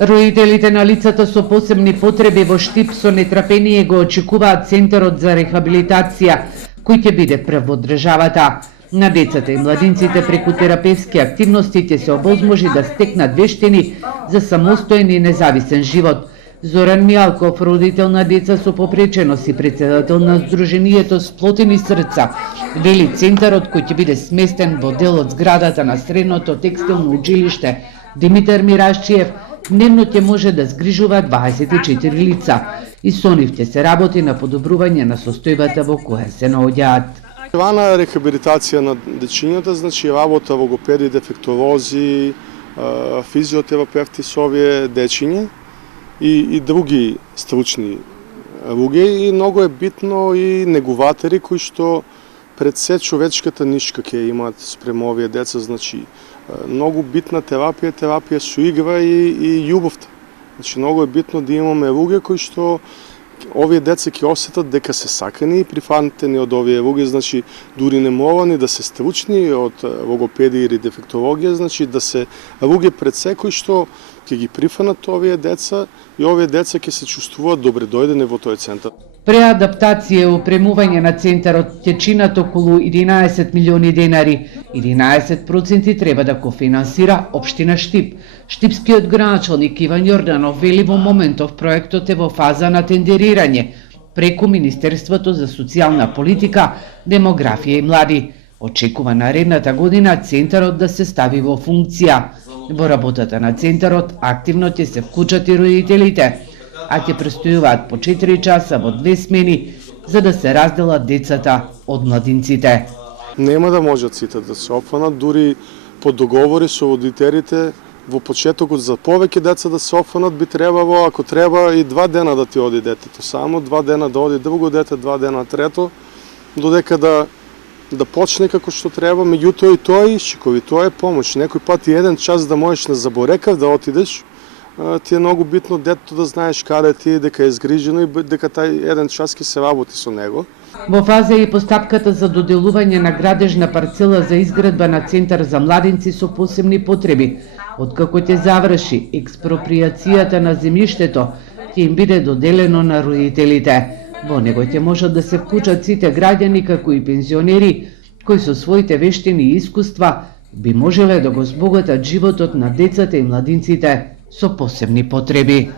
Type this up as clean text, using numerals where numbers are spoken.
Родителите на лицата со посебни потреби во Штип со нетрпение го очекуваат Центарот за рехабилитација, кој ќе биде прв во државата. На децата и младинците преку терапевски активности ќе се овозможи да стекнат вештини за самостоен и независен живот. Зоран Мијалков, родител на деца со попреченост и председател на Сдруженијето Сплотени срца, вели Центарот кој ќе биде сместен во дел од зградата на Средното текстилно училиште Димитар Мирашчиев дневно ќе може да згрижува 24 лица и со нив ќе се работи на подобрување на состојбата во која се наоѓаат. Вана рехабилитација на дечињата, значи работа логопеди, дефектолози, физиотерапевти со овие дечиња и други стручни луѓе, и многу е битно и негуватели кои што пред се човечката нишка ќе имаат спрема овие деца, значи многу битна терапија со игра и љубовта. Значи многу е битно да имаме луѓе кои што овие деца ќе осетат дека се сакани и прифатени од овие луѓе, значи дури не морани да се стручни од логопедија или дефектологија, значи да се луѓе пред се кои што ќе ги прифанат овие деца и овие деца ќе се чувствуваат добре дојдени во тој центар. Преадаптација и опремување на центарот ќе чинат околу 11 милиони денари. 11% треба да го финансира општина Штип. Штипскиот градоначалник Иван Јорданов вели во моментов проектот е во фаза на тендерирање преку Министерството за социјална политика, демографија и млади. Очекува наредната година центарот да се стави во функција. Во работата на центарот активно ќе се вклучат и родителите, а ќе престојуваат по 4 часа во 2 смени за да се разделат децата од младинците. Нема да можат сите да се опфанат, дури по договори со родителите во почетокот за повеќе деца да се опфанат би требало, ако треба, и 2 дена да ти оди детето, само 2 дена да оди друго дете, 2 дена трето, додека да почне како што треба, меѓутоа и тоа е исчекови, тоа е помош. Некој пат и 1 час да можеш на заборекав да отидеш, ти е многу битно детето да знаеш каде ти е, дека е згрижено и дека тај 1 час ќе се работи со него. Во фаза е и постапката за доделување на градежна парцела за изградба на центар за младинци со посебни потреби. Откако ќе заврши експроприацијата на земјиштето, ќе им биде доделено на родителите. Во него ќе можат да се вклучат сите граѓани како и пензионери кои со своите вештини и искуства би можеле да го збогатат животот на децата и младинците со посебни потреби.